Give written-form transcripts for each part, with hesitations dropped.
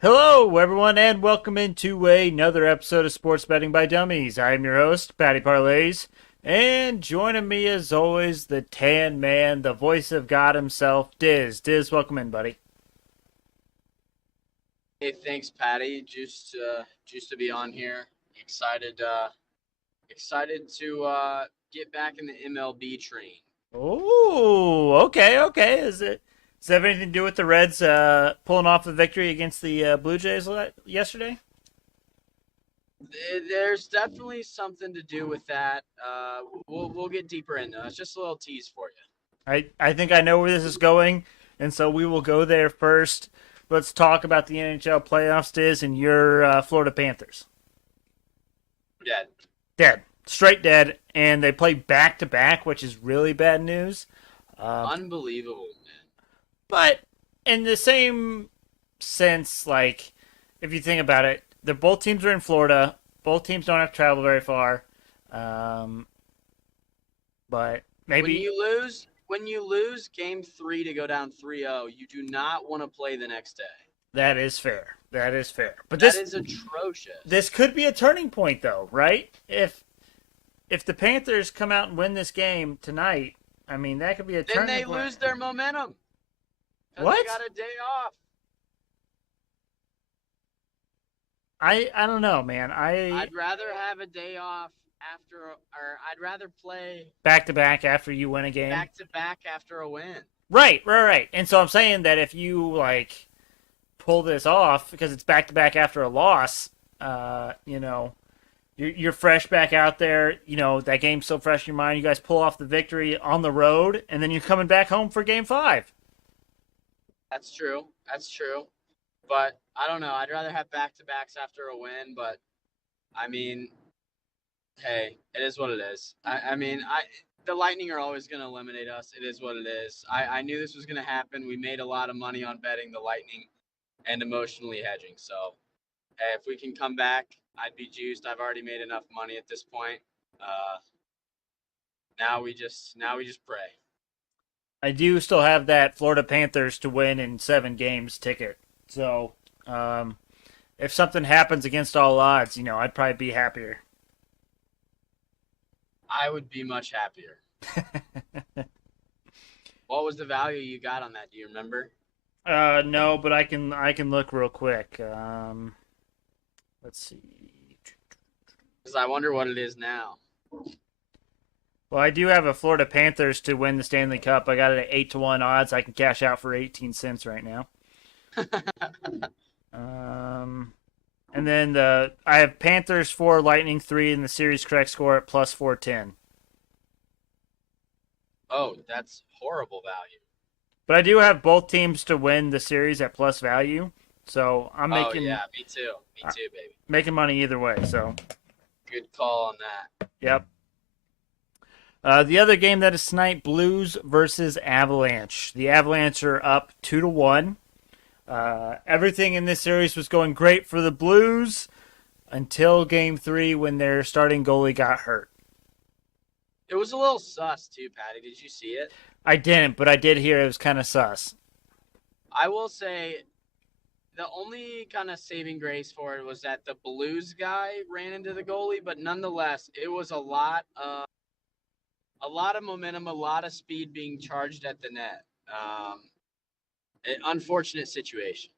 Hello, everyone, and welcome into another episode of Sports Betting by Dummies. I am your host, Patty Parlays, and joining me as always, the tan man, the voice of God himself, Dizz. Dizz, welcome in, buddy. Hey, thanks, Patty. Just to be on here. Excited, excited to get back in the MLB train. Oh, okay. Does it have anything to do with the Reds pulling off the victory against the Blue Jays yesterday? There's definitely something to do with that. We'll get deeper into it. It's just a little tease for you. I think I know where this is going, and so we will go there first. Let's talk about the NHL playoffs, Diz, and your Florida Panthers. Dead. Dead. Straight dead. And they play back to back, which is really bad news. Uh, Unbelievable, man. but in the same sense, like, if you think about it, both teams are in Florida. Both teams don't have to travel very far. Um, but When maybe you lose game 3 to go down 3-0, you do not want to play the next day. that is fair. That is fair. But That this is atrocious. this could be a turning point, though, right? If the Panthers come out and win this game tonight, I mean that could be a Then turning they point. lose their momentum because What? they got a day off. I don't know, man. I'd rather have a day off or I'd rather play back to back after you win a game. back to back after a win. Right. And so I'm saying that if you like pull this off because it's back to back after a loss, you're fresh back out there. You know that game's so fresh in your mind. You guys pull off the victory on the road, and then you're coming back home for Game 5. That's true. That's true. But I don't know. I'd rather have back to backs after a win. But I mean, hey, it is what it is. I mean, the Lightning are always going to eliminate us. It is what it is. I knew this was going to happen. We made a lot of money on betting the Lightning and emotionally hedging. So, hey, if we can come back, I'd be juiced. I've already made enough money at this point. Now we just pray. I do still have that Florida Panthers to win in 7 games ticket. So, if something happens against all odds, I'd probably be happier. I would be much happier. What was the value you got on that? Do you remember? No, but I can look real quick. Let's see. Because I wonder what it is now. Well, I do have a Florida Panthers to win the Stanley Cup. I got it at 8-1 odds. I can cash out for 18 cents right now. Um, and then I have Panthers 4, Lightning 3, and the series correct score at plus 410. Oh, that's horrible value. But I do have both teams to win the series at plus value, so I'm Oh making yeah, me too. Me too, baby. making money either way. So, Good call on that. yep. The other game that is tonight: Blues versus Avalanche. The Avalanche are up 2-1. Everything in this series was going great for the Blues until Game 3 when their starting goalie got hurt. It was a little sus too, Patty. Did you see it? I didn't, but I did hear it was kind of sus. I will say the only kind of saving grace for it was that the Blues guy ran into the goalie, but nonetheless, it was a lot of momentum, a lot of speed being charged at the net. An unfortunate situation.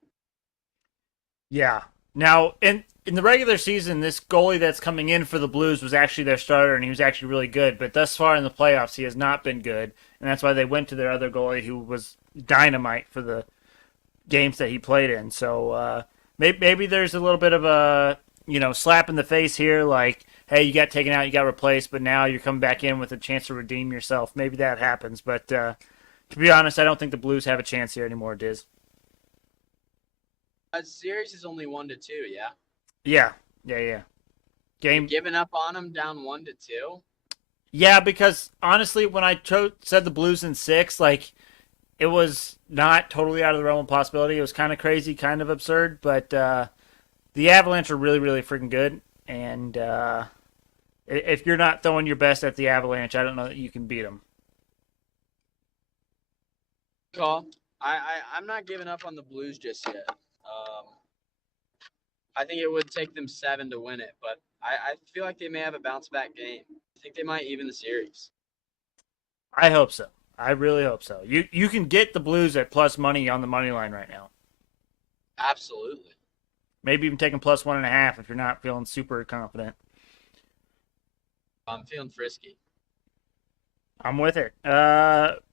Yeah. Now, in the regular season, this goalie that's coming in for the Blues was actually their starter, and he was actually really good. But thus far in the playoffs, he has not been good, and that's why they went to their other goalie, who was dynamite for the games that he played in. So maybe there's a little bit of a slap in the face here, like, hey, you got taken out, you got replaced, but now you're coming back in with a chance to redeem yourself. Maybe that happens, but to be honest, I don't think the Blues have a chance here anymore, Diz. Series is only 1-2. Yeah, Yeah. you're Game. giving up on them down 1-2. Yeah, because honestly, when I said the Blues in 6, like, it was not totally out of the realm of possibility. It was kind of crazy, kind of absurd, but the Avalanche are really, really freaking good. And if you're not throwing your best at the Avalanche, I don't know that you can beat them. Call. I'm not giving up on the Blues just yet. Um, I think it would take them 7 to win it, but I feel like they may have a bounce back game. I think they might even the series. I hope so. I really hope so. You can get the Blues at plus money on the money line right now. Absolutely. Maybe even taking plus 1.5 if you're not feeling super confident. I'm feeling frisky. I'm with it.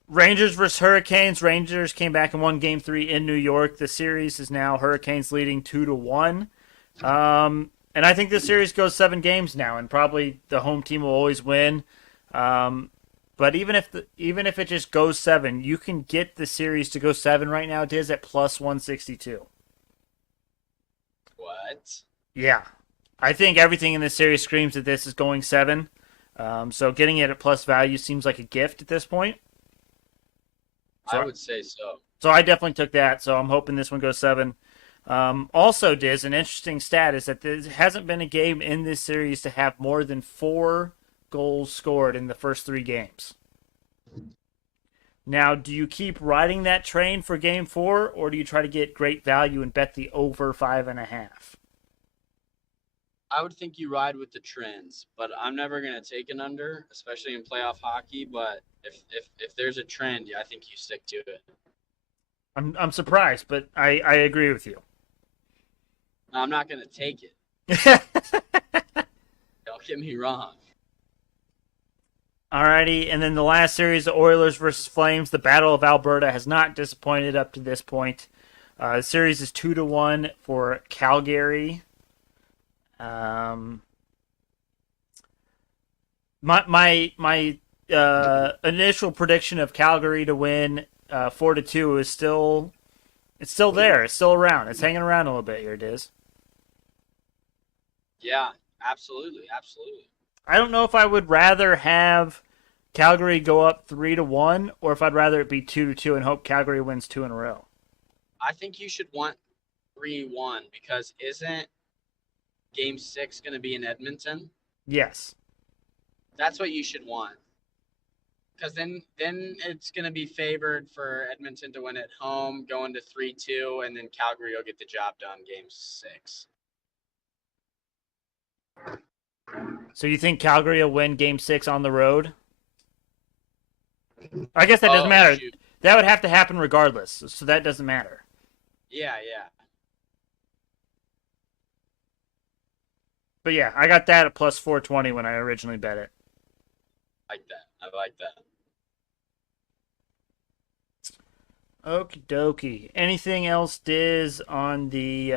Rangers versus Hurricanes. Rangers came back and won Game 3 in New York. The series is now Hurricanes leading 2-1. And I think this series goes 7 games now, and probably the home team will always win. But even if it just goes 7, you can get the series to go 7 right now. It is at plus 162. What? Yeah, I think everything in this series screams that this is going 7. So getting it at plus value seems like a gift at this point. I So, would say so. so I definitely took that. So I'm hoping this one goes 7. Also, Diz, an interesting stat is that there hasn't been a game in this series to have more than 4 goals scored in the first 3 games. Now, do you keep riding that train for Game 4, or do you try to get great value and bet the over 5.5? I would think you ride with the trends, but I'm never gonna take an under, especially in playoff hockey. But if there's a trend, yeah, I think you stick to it. I'm surprised, but I agree with you. Now, I'm not gonna take it. Don't get me wrong. Alrighty, and then the last series, the Oilers versus Flames. The Battle of Alberta has not disappointed up to this point. The series is 2-1 for Calgary. My initial prediction of Calgary to win 4-2 is still there. It's still around. It's hanging around a little bit here. It is. Yeah, absolutely, absolutely. I don't know if I would rather have Calgary go up 3-1 or if I'd rather it be 2-2 and hope Calgary wins 2 in a row. I think you should want 3-1 because isn't Game 6 going to be in Edmonton? Yes. That's what you should want. Because then it's going to be favored for Edmonton to win at home, going to 3-2, and then Calgary will get the job done Game 6. So you think Calgary will win Game 6 on the road? I guess that doesn't matter. Shoot. That would have to happen regardless, so that doesn't matter. Yeah, yeah. But yeah, I got that at plus 420 when I originally bet it. Like that. I like that. Okie dokie. Anything else, Diz, on the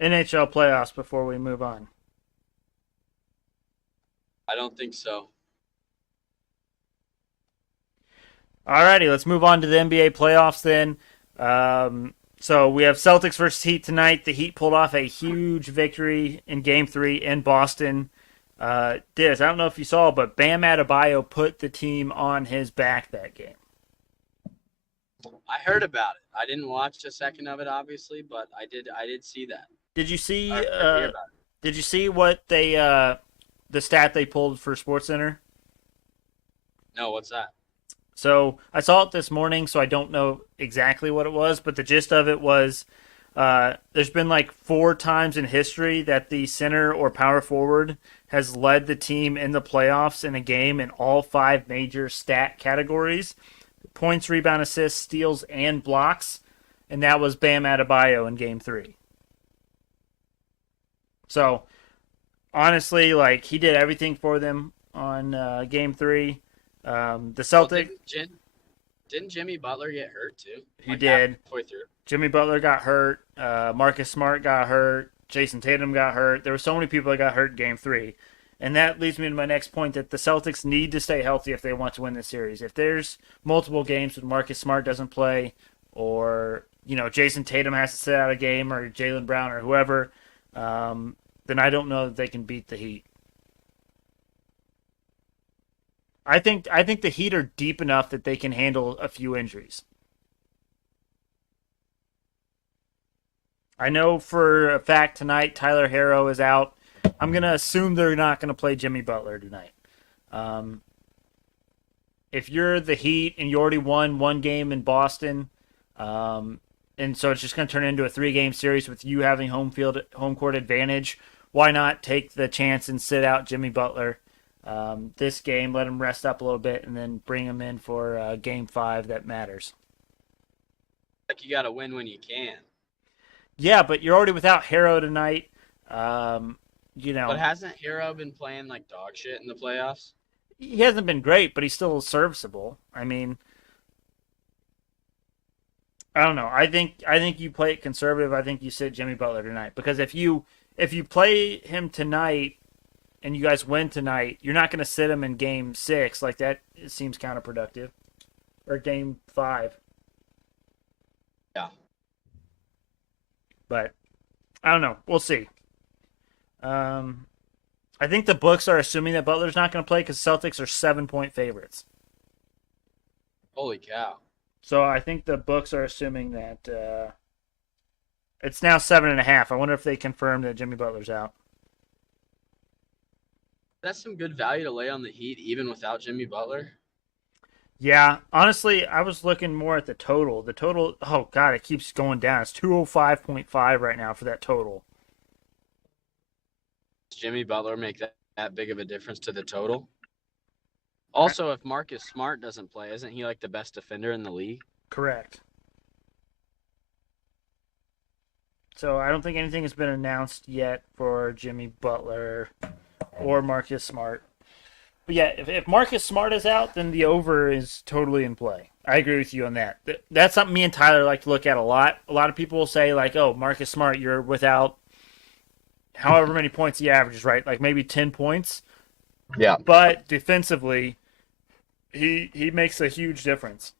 NHL playoffs before we move on? I don't think so. Alrighty, let's move on to the NBA playoffs then. So we have Celtics versus Heat tonight. The Heat pulled off a huge victory in Game 3 in Boston. Diz, I don't know if you saw, but Bam Adebayo put the team on his back that game. I heard about it. I didn't watch a second of it, obviously, but I did see that. Did you see? I hear about it. Did you see what they the stat they pulled for SportsCenter? No, what's that? So I saw it this morning, so I don't know exactly what it was, but the gist of it was there's been like 4 times in history that the center or power forward has led the team in the playoffs in a game in all 5 major stat categories: points, rebound, assists, steals, and blocks. And that was Bam Adebayo in Game 3. So honestly, like, he did everything for them on Game 3. The Celtics. Well, didn't Jimmy Butler get hurt too? He did. Halfway through. Jimmy Butler got hurt. Marcus Smart got hurt. Jason Tatum got hurt. There were so many people that got hurt in Game 3. And that leads me to my next point that the Celtics need to stay healthy if they want to win this series. If there's multiple games when Marcus Smart doesn't play, or Jason Tatum has to sit out a game, or Jaylen Brown or whoever, then I don't know that they can beat the Heat. I think the Heat are deep enough that they can handle a few injuries. I know for a fact tonight Tyler Herro is out. I'm going to assume they're not going to play Jimmy Butler tonight. If you're the Heat and you already won 1 game in Boston, and and so it's just going to turn into a 3-game series with you having home court advantage. Why not take the chance and sit out Jimmy Butler this game, let him rest up a little bit, and then bring him in for Game 5 that matters. Like you got to win when you can. Yeah, but you're already without Harrow tonight. Um, you But know, hasn't Hero been playing like dog shit in the playoffs? he hasn't been great, but he's still serviceable. I mean, I don't know. I think you play it conservative. I think you sit Jimmy Butler tonight because if you play him tonight and you guys win tonight, you're not going to sit him in Game 6 like that. It seems counterproductive, or Game 5. Yeah. But I don't know. We'll see. Um, I think the books are assuming that Butler's not going to play because Celtics are 7-point favorites. Holy cow. So I think the books are assuming that it's now 7.5. I wonder if they confirm that Jimmy Butler's out. That's some good value to lay on the Heat even without Jimmy Butler. Yeah, honestly, I was looking more at the total. The total, oh god, it keeps going down. It's 205.5 right now for that total. Does Jimmy Butler make that big of a difference to the total? Also, if Marcus Smart doesn't play, isn't he like the best defender in the league? Correct. So I don't think anything has been announced yet for Jimmy Butler or Marcus Smart. But yeah, if Marcus Smart is out, then the over is totally in play. I agree with you on that. That's something me and Tyler like to look at a lot. A lot of people will say like, "Oh, Marcus Smart, you're without however many points he averages, right? Like maybe 10 points." Yeah. But defensively, he makes a huge difference.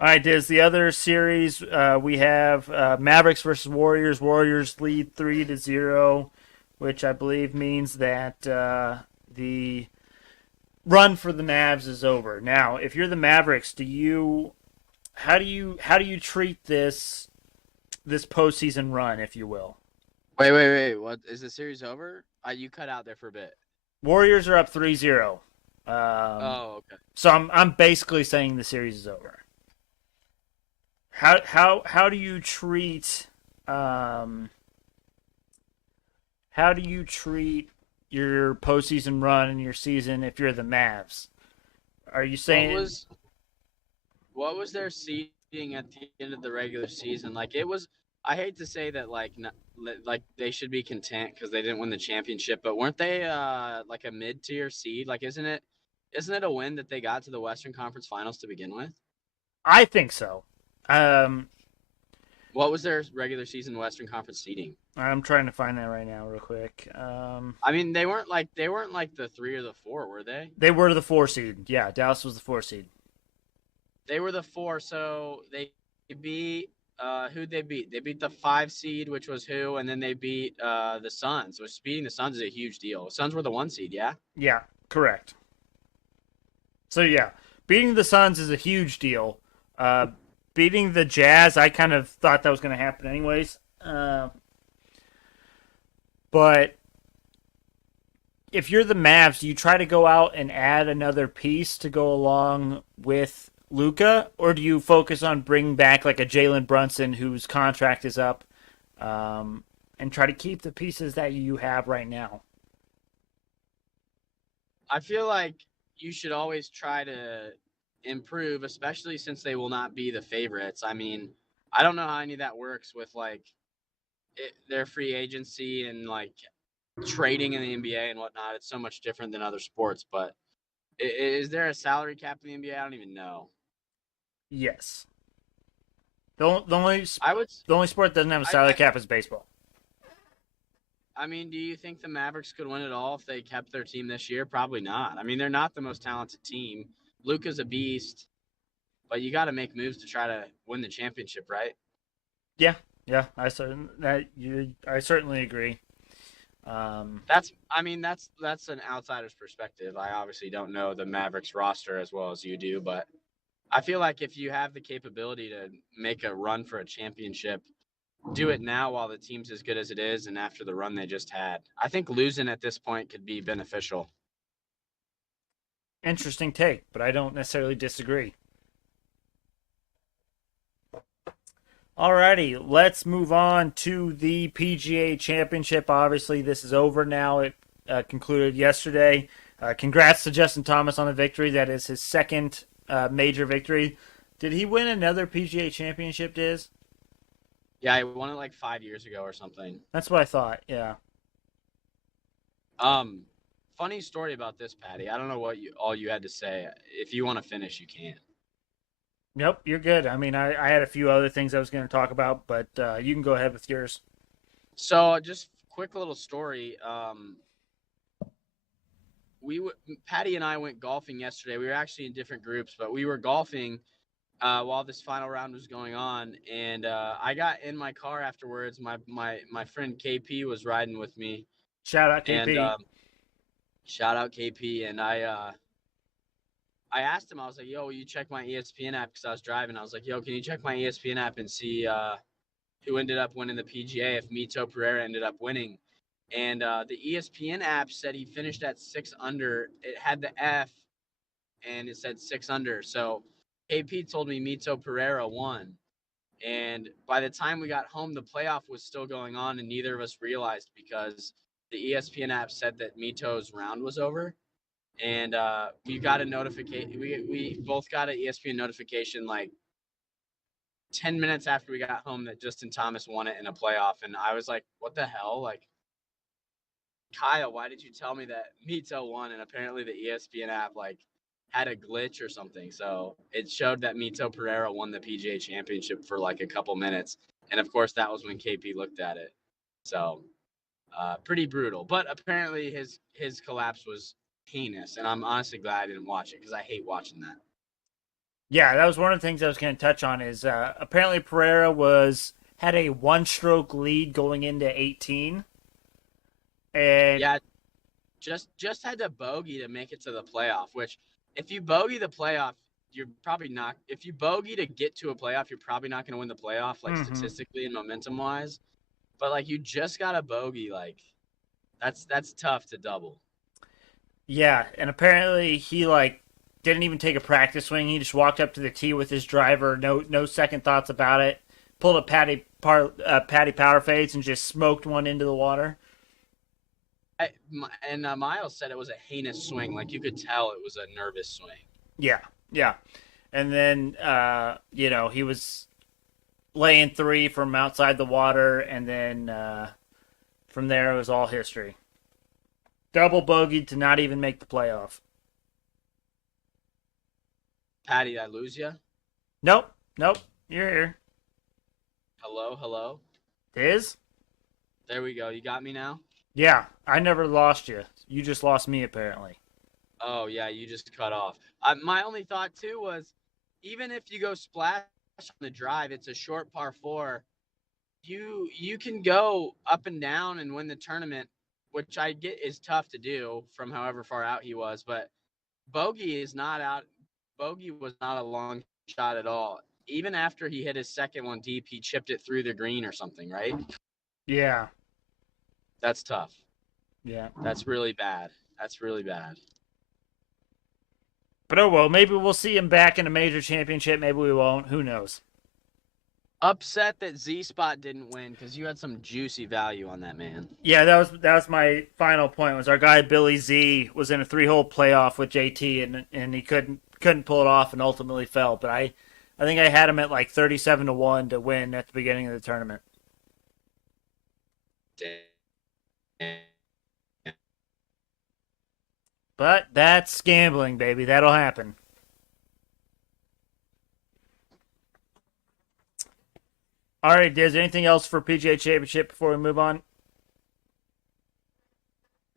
All right, Diz. The other series we have Mavericks versus Warriors. Warriors lead 3-0, which I believe means that the run for the Mavs is over. Now, if you're the Mavericks, how do you treat this postseason run, if you will? Wait. What is the series over? You cut out there for a bit. Warriors are up 3-0. Oh, okay. So I'm basically saying the series is over. How do you treat how do you treat your postseason run and your season if you're the Mavs? Are you saying What was their seeding at the end of the regular season? Like it was. I hate to say that, like they should be content because they didn't win the championship, but weren't they like a mid-tier seed? Like, isn't it a win that they got to the Western Conference Finals to begin with? I think so. Um, What was their regular season Western Conference seeding? I'm trying to find that right now, real quick. I mean, they weren't like the 3 or the 4, were they? They were the 4 seed. Yeah, Dallas was the 4 seed. They were the 4, so they beat who'd they beat? They beat the 5 seed, which was who, and then they beat the Suns, which beating the Suns is a huge deal. Suns were the 1 seed, yeah? Yeah, correct. So yeah, beating the Suns is a huge deal. Beating the Jazz, I kind of thought that was going to happen anyways. But if you're the Mavs, do you try to go out and add another piece to go along with Luca, or do you focus on bringing back like a Jalen Brunson whose contract is up, and try to keep the pieces that you have right now? I feel like you should always try to improve, especially since they will not be the favorites. I mean, I don't know how any of that works with their free agency and like trading in the NBA and whatnot. It's so much different than other sports. But is there a salary cap in the NBA? I don't even know. Yes. The only I would. the only sport that doesn't have a I, salary I, cap is baseball. I mean, do you think the Mavericks could win it all if they kept their team this year? Probably not. I mean, they're not the most talented team. Luka's a beast, but you got to make moves to try to win the championship, right? Yeah, yeah, I certainly agree. Um, That's an outsider's perspective. I obviously don't know the Mavericks roster as well as you do, but I feel like if you have the capability to make a run for a championship, do it now while the team's as good as it is and after the run they just had. I think losing at this point could be beneficial. Interesting take, but I don't necessarily disagree. Alrighty, let's move on to the PGA Championship. Obviously, this is over now. It concluded yesterday. Congrats to Justin Thomas on the victory. That is his second major victory. Did he win another PGA Championship, Diz? Yeah, I won it like 5 years ago or something. That's what I thought. Yeah. Um, Funny story about this, Patty. I don't know what you had to say. If you want to finish, you can. Nope, you're good. I mean, I had a few other things I was going to talk about, but you can go ahead with yours. So just quick little story. Patty and I went golfing yesterday. We were actually in different groups, but we were golfing while this final round was going on, and I got in my car afterwards. My friend KP was riding with me, Shout out and KP. shout out KP. And I asked him, I was like, "Yo, will you check my ESPN app?" Because I was driving. I was like, "Yo, can you check my ESPN app and see who ended up winning the PGA? If Mito Pereira ended up winning?" And the ESPN app said he finished at 6 under. It had the F, and it said 6 under. So KP told me Mito Pereira won. And by the time we got home, the playoff was still going on, and neither of us realized because the ESPN app said that Mito's round was over. And we got a notification. We both got an ESPN notification like 10 minutes after we got home that Justin Thomas won it in a playoff. And I was like, what the hell? Like, Kyle, why did you tell me that Mito won? And apparently the ESPN app like had a glitch or something. So it showed that Mito Pereira won the PGA championship for like a couple minutes. And of course that was when KP looked at it. So pretty brutal. But apparently his collapse was heinous. And I'm honestly glad I didn't watch it because I hate watching that. Yeah, that was one of the things I was going to touch on. Is apparently Pereira was had a one-stroke lead going into 18, and Yeah, just had to bogey to make it to the playoff, which if you bogey the playoff, you're probably not if you bogey to get to a playoff, you're probably not going to win the playoff like mm-hmm. statistically and momentum wise. But like you just got a bogey, like that's tough to double. Yeah, and apparently he like didn't even take a practice swing. He just walked up to the tee with his driver, no second thoughts about it. Pulled a patty power fades and just smoked one into the water. And Miles said it was a heinous swing, like you could tell it was a nervous swing. Yeah, yeah. And then he was laying three from outside the water, and then from there it was all history. Double bogeyed to not even make the playoff. Patty, did I lose you? Nope, nope. You're here. Hello, hello. Diz? There we go. You got me now. Yeah, I never lost you. You just lost me, apparently. Oh yeah, you just cut off. My only thought too was, even if you go splash on the drive, it's a short par four. You can go up and down and win the tournament, which I get is tough to do from however far out he was. But bogey is not out. Bogey was not a long shot at all. Even after he hit his second one deep, he chipped it through the green or something, right? Yeah, That's tough. yeah. That's really bad. That's really bad. But oh well, maybe we'll see him back in a major championship. Maybe we won't. Who knows? Upset that Z Spot didn't win because you had some juicy value on that man. Yeah, that was my final point. Was our guy Billy Z was in a 3-hole playoff with JT and he couldn't pull it off and ultimately fell. But I think I had him at like 37-1 to win at the beginning of the tournament. But that's gambling, baby. That'll happen. All right, Diz. Anything else for PGA Championship before we move on?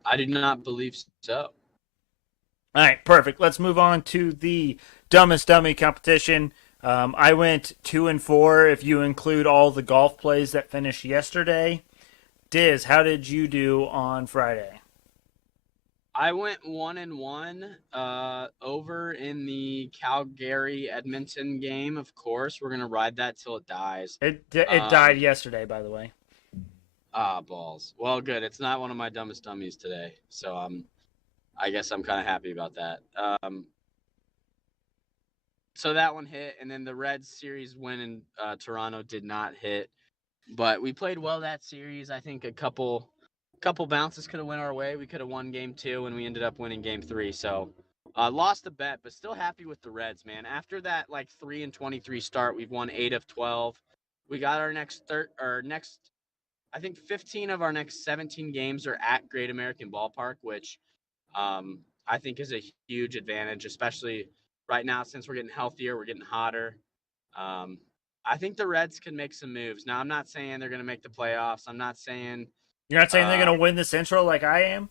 I do not believe so. All right, perfect. Let's move on to the Dumbest Dummy Competition. I went 2-4 if you include all the golf plays that finished yesterday. Diz, how did you do on Friday? I went 1-1 over in the Calgary Edmonton game. Of course, we're gonna ride that till it dies. It died yesterday, by the way. Balls. Well, good. It's not one of my dumbest dummies today, so I guess I'm kind of happy about that. So that one hit, and then the Reds series win in Toronto did not hit. But we played well that series. I think a couple bounces could have went our way. We could have won game 2, and we ended up winning game 3. So lost the bet, but still happy with the Reds, man. After that 3-23 start, we've won 8 of 12. We got our next I think 15 of our next 17 games are at Great American Ballpark, which I think is a huge advantage, especially right now since we're getting healthier, we're getting hotter. Um, I think the Reds can make some moves. Now, I'm not saying they're going to make the playoffs. You're not saying they're Uh, going to win the Central like I am?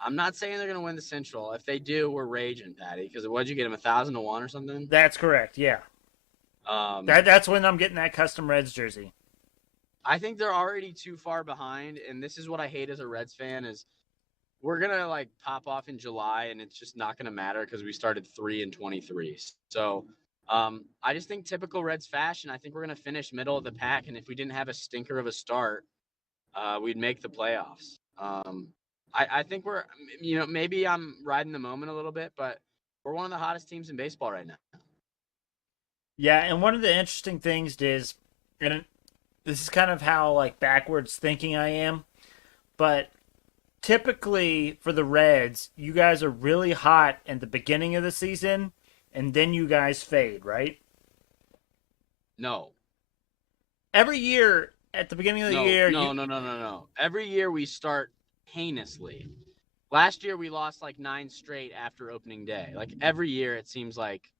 I'm not saying they're going to win the Central. If they do, we're raging, Patty. Because what'd you get them 1,000 to 1 or something? That's correct. Yeah. Um, That's when I'm getting that custom Reds jersey. I think they're already too far behind, and this is what I hate as a Reds fan is we're gonna pop off in July, and it's just not gonna matter because we started 3-23. So I just think typical Reds fashion. I think we're gonna finish middle of the pack, and if we didn't have a stinker of a start, we'd make the playoffs. I think we're, maybe I'm riding the moment a little bit, but we're one of the hottest teams in baseball right now. Yeah, and one of the interesting things is, and this is kind of how backwards thinking I am, but typically for the Reds, you guys are really hot at the beginning of the season, and then you guys fade, right? No, Every year at the beginning of the no, year, no, you no, no, no, no. Every year we start heinously. Last year we lost 9 straight after opening day. Every year it seems like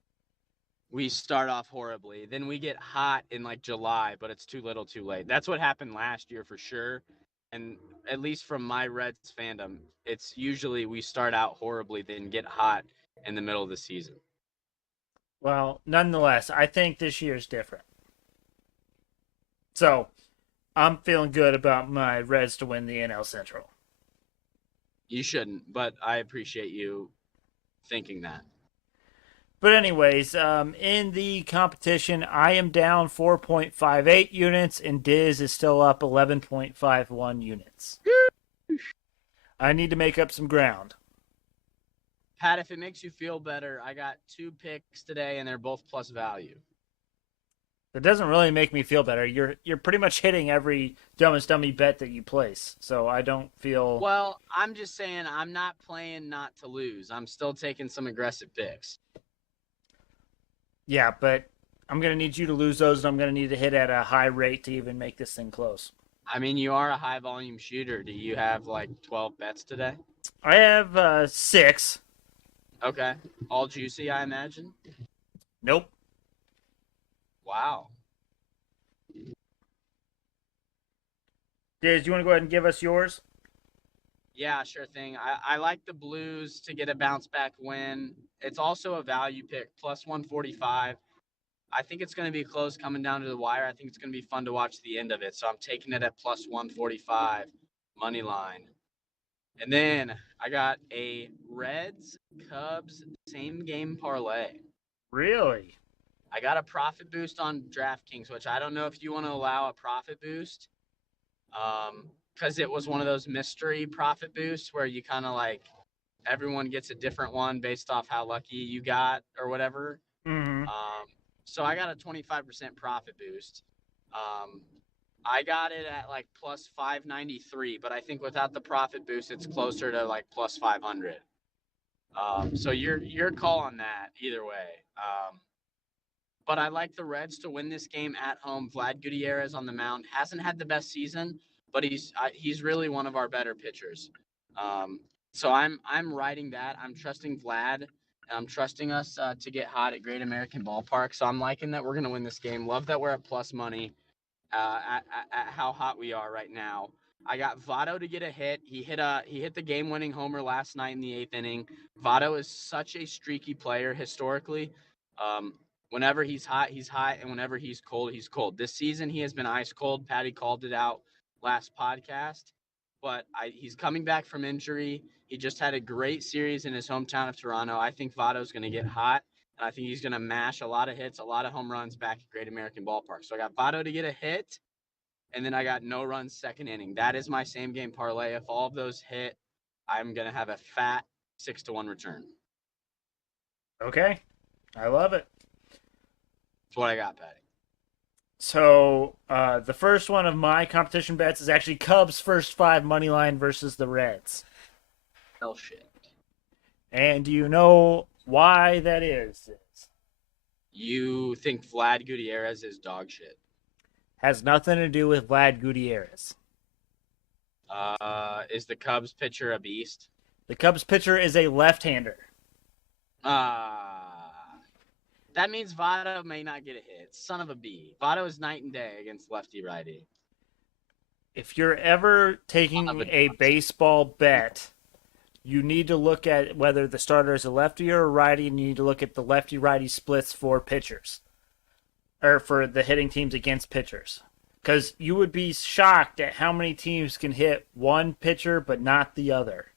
we start off horribly. Then we get hot in July, but it's too little too late. That's what happened last year for sure. And at least from my Reds fandom, it's usually we start out horribly, then get hot in the middle of the season. well, nonetheless, I think this year's different. So I'm feeling good about my Reds to win the NL Central. You shouldn't, but I appreciate you thinking that. But anyways, in the competition, I am down 4.58 units, and Dizz is still up 11.51 units. I need to make up some ground. Pat, if it makes you feel better, I got 2 picks today, and they're both plus value. That doesn't really make me feel better. You're pretty much hitting every dumbest dummy bet that you place, so I don't feel. Well, I'm just saying I'm not playing not to lose. I'm still taking some aggressive picks. Yeah, but I'm gonna need you to lose those, and I'm gonna need to hit at a high rate to even make this thing close. I mean, you are a high volume shooter. Do you have 12 bets today? I have 6. Okay. All juicy, I imagine. Nope. Wow. Diz, you want to go ahead and give us yours? Yeah, sure thing. I like the Blues to get a bounce back win. It's also a value pick, plus 145. I think it's going to be close coming down to the wire. I think it's going to be fun to watch the end of it. So I'm taking it at plus 145 money line. And then I got a Reds Cubs same game parlay. Really? I got a profit boost on DraftKings, which I don't know if you want to allow a profit boost. Because it was one of those mystery profit boosts where you kind of everyone gets a different one based off how lucky you got or whatever. Mm-hmm. So I got a 25% profit boost. I got it at plus 593, but I think without the profit boost, it's closer to plus 500. So your call on that either way. But I like the Reds to win this game at home. Vlad Gutierrez on the mound hasn't had the best season, but he's really one of our better pitchers. So I'm riding that. I'm trusting Vlad. I'm trusting us to get hot at Great American Ballpark. So I'm liking that we're going to win this game. Love that we're at plus money at how hot we are right now. I got Votto to get a hit. He hit the game-winning homer last night in the 8th inning. Votto is such a streaky player historically. Whenever he's hot, and whenever he's cold, he's cold. This season, he has been ice cold. Patty called it out last podcast, but he's coming back from injury. He just had a great series in his hometown of Toronto. I think Votto's going to get hot, and I think he's going to mash a lot of hits, a lot of home runs back at Great American Ballpark. So I got Votto to get a hit, and then I got no runs second inning. That is my same game parlay. If all of those hit, I'm going to have a fat 6-1 return. Okay. I love it. That's what I got, Patty. So the first one of my competition bets is actually Cubs first five money line versus the Reds. Hell shit. And do you know why that is? You think Vlad Gutierrez is dog shit? Has nothing to do with Vlad Gutierrez. Is the Cubs pitcher a beast? The Cubs pitcher is a left-hander. That means Votto may not get a hit. Son of a b. Votto is night and day against lefty righty. If you're ever taking a baseball bet, you need to look at whether the starter is a lefty or a righty, and you need to look at the lefty-righty splits for pitchers, or for the hitting teams against pitchers. Because you would be shocked at how many teams can hit one pitcher but not the other.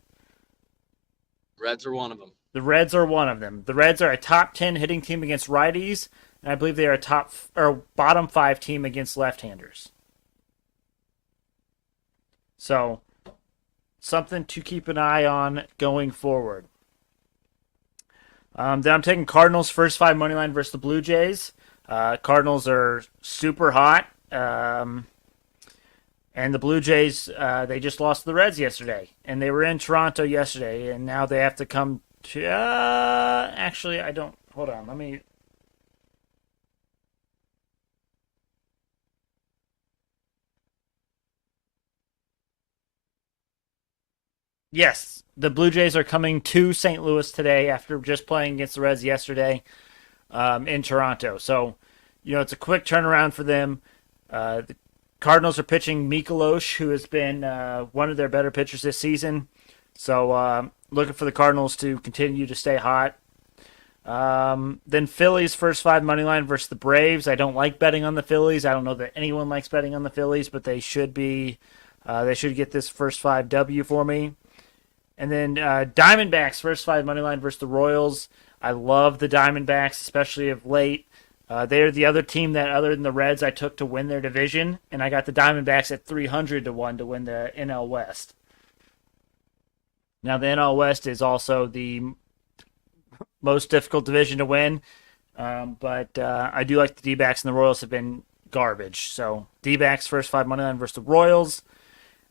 Reds are one of them. The Reds are one of them. The Reds are a top 10 hitting team against righties, and I believe they are a top or bottom 5 team against left-handers. So, something to keep an eye on going forward. Then I'm taking Cardinals first five money line versus the Blue Jays. Cardinals are super hot. And the Blue Jays, they just lost to the Reds yesterday. And they were in Toronto yesterday. And now they have to come to... actually, I don't... Hold on. Let me... Yes, the Blue Jays are coming to St. Louis today after just playing against the Reds yesterday in Toronto. So, it's a quick turnaround for them. The Cardinals are pitching Mikolos, who has been one of their better pitchers this season. So, looking for the Cardinals to continue to stay hot. Then Phillies first five money line versus the Braves. I don't like betting on the Phillies. I don't know that anyone likes betting on the Phillies, but they should be. They should get this first five W for me. And then Diamondbacks first five money line versus the Royals. I love the Diamondbacks, especially of late. They're the other team that, other than the Reds, I took to win their division, and I got the Diamondbacks at 300 to 1 to win the NL West. Now, the NL West is also the most difficult division to win, but I do like the D-backs, and the Royals have been garbage. So, D-backs first five money line versus the Royals.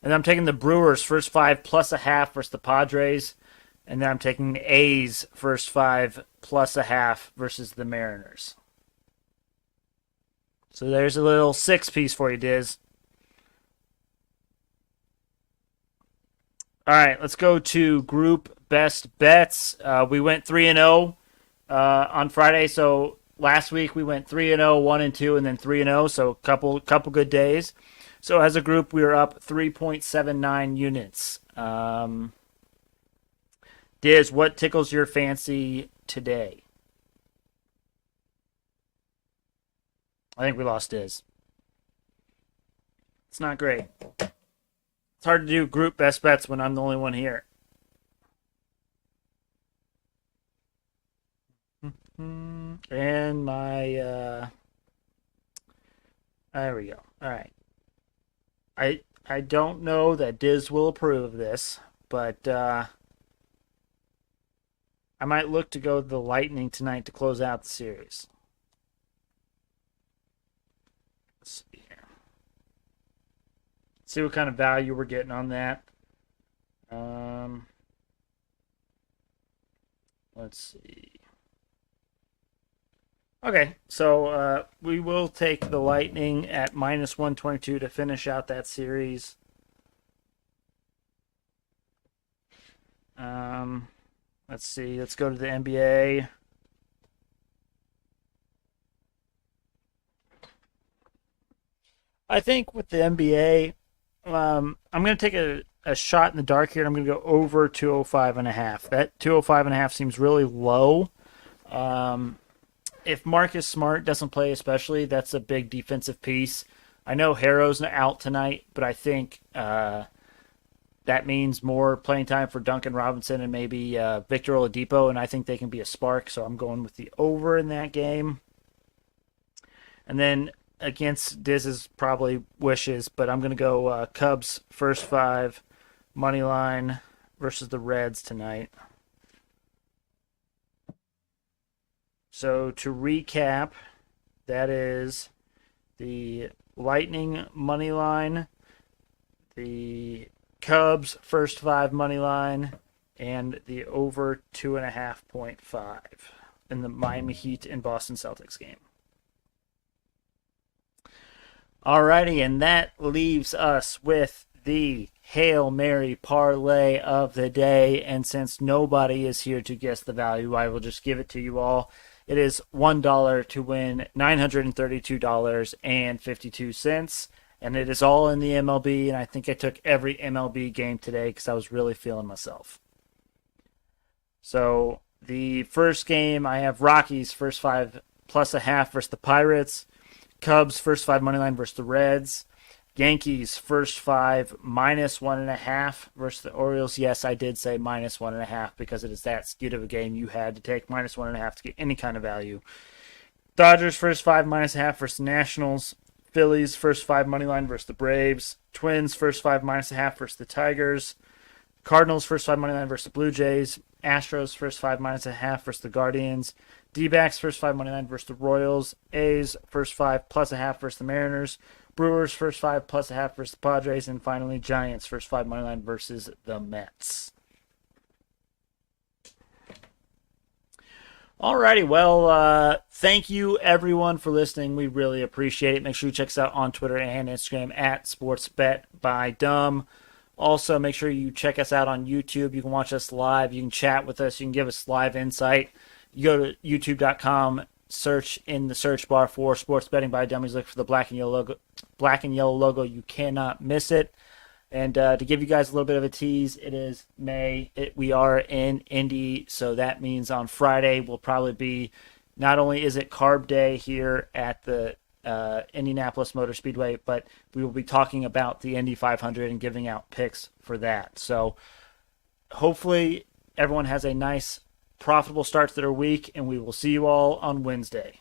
And then I'm taking the Brewers first five plus a half versus the Padres. And then I'm taking the A's first five plus a half versus the Mariners. So there's a little six-piece for you, Dizz. All right, let's go to group best bets. We went 3-0 on Friday. So last week we went 3-0, 1-2, and then 3-0. So a couple good days. So as a group, we are up 3.79 units. Diz, what tickles your fancy today? I think we lost Diz. It's not great. It's hard to do group best bets when I'm the only one here. And my... there we go. All right. I don't know that Diz will approve of this, but I might look to go to the Lightning tonight to close out the series. Let's see here. See what kind of value we're getting on that. Let's see. Okay, so we will take the Lightning at minus 122 to finish out that series. Let's see. Let's go to the NBA. I think with the NBA, I'm going to take a shot in the dark here, and I'm going to go over 205.5. That 205.5 seems really low. If Marcus Smart doesn't play especially, that's a big defensive piece. I know Harrow's out tonight, but I think that means more playing time for Duncan Robinson and maybe Victor Oladipo, and I think they can be a spark, so I'm going with the over in that game. And then against Diz's probably wishes, but I'm going to go Cubs first five money line versus the Reds tonight. So to recap, That is the Lightning money line, the Cubs first five money line, and the over 2.5 in the Miami Heat and Boston Celtics game. Alrighty, and that leaves us with the Hail Mary parlay of the day. And since nobody is here to guess the value, I will just give it to you all. It is $1 to win $932.52. And it is all in the MLB. And I think I took every MLB game today because I was really feeling myself. So the first game, I have Rockies first five plus a half versus the Pirates. Cubs first five money line versus the Reds. Yankees first five minus 1.5 versus the Orioles. Yes, I did say minus 1.5 because it is that skewed of a game. You had to take minus 1.5 to get any kind of value. Dodgers first five minus a half versus the Nationals. Phillies first five money line versus the Braves. Twins first five minus a half versus the Tigers. Cardinals first five money line versus the Blue Jays. Astros first five minus a half versus the Guardians. D-backs first five money line versus the Royals. A's first five plus a half versus the Mariners. Brewers first five plus a half versus the Padres. And finally, Giants first five money line versus the Mets. Alrighty, well, thank you everyone for listening. We really appreciate it. Make sure you check us out on Twitter and Instagram at SportsBetByDumb. Also, make sure you check us out on YouTube. You can watch us live. You can chat with us. You can give us live insight. You go to youtube.com, search in the search bar for Sports Betting by Dummies. Look for the black and yellow logo. Black and yellow logo. You cannot miss it. And to give you guys a little bit of a tease, it is May. We are in Indy, so that means on Friday will probably be, not only is it Carb Day here at the Indianapolis Motor Speedway, but we will be talking about the Indy 500 and giving out picks for that. So hopefully everyone has a nice, profitable start to their week, and we will see you all on Wednesday.